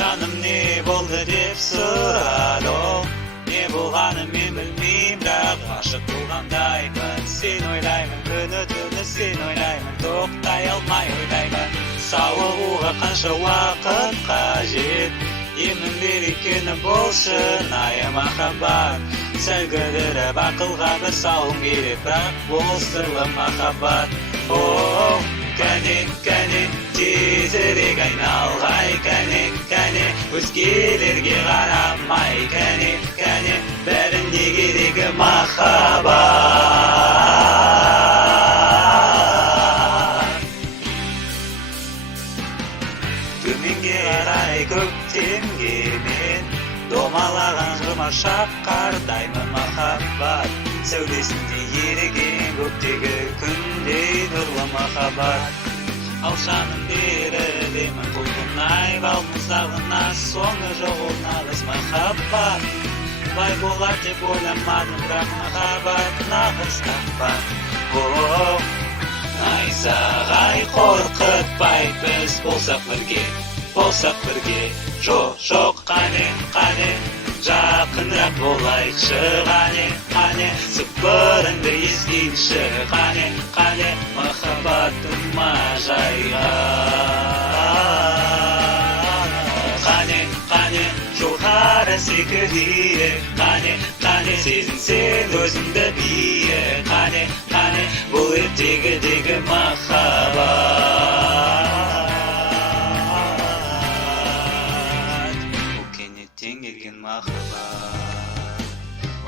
жаным не болды деп сұрады ол. Не болғанын мен білмеймін, бірақ ғашық болғандаймын. Сен ойлаймын, күні-түні сен ойлаймын, тоқтай алмай ойлаймын. Сауығуға қанша уақыт қажет, емін бер екені бұл шынайы махаббат. Сәл кідіріп ақылға бір салуым керек, бірақ бұл сырлы махаббат. Оу, кәне, кәне, тезірек айналғай, кәне, кәне, өзгелерге қарамай, кәне, кәне, бәріне керегі махаббат. Төменге қарай көктемге мен домалаған жұмашақ қардаймын махаббат. Сәулесінде еріген көктегі күндей нұрлы махаббат. Ал жаным бері демін құлпынай балмұздағына, соңы жоқ ол нағыз махаббат. Бай болар деп ойламадым, бірақ махаббат нағыз қақпан. Оу, найзағай қорқытпай, біз болсақ бірге, болсақ бірге. Жоқ, қане, қане, жақынырақ болайықшы, қане, қане, сыбырыңды естейінші, қане, қане, махаббатыма жайға. Қане, қане, жоғары секірейік, қане, қане, сезінсең өзіңді биік, қане, қане, бұл ертегідегі махаббат. Кенеттен келген махаббат,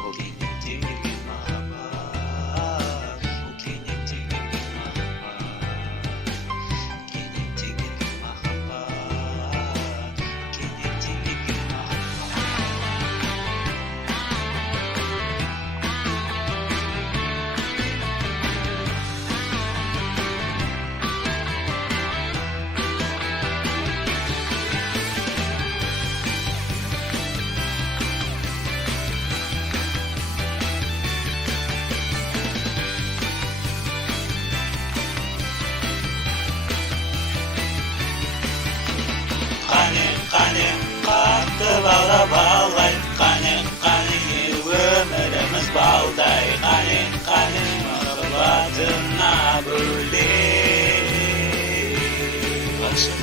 ол кенеттен келген махаббат, ол кенеттен келген махаббат, кенеттен келген махаббат, кенеттен келген махаббат. Қане, қане, қатты бағлап алғай, қане, қане, өміріміз балдай, қане, қане, махаббатына бөлей. Ғашық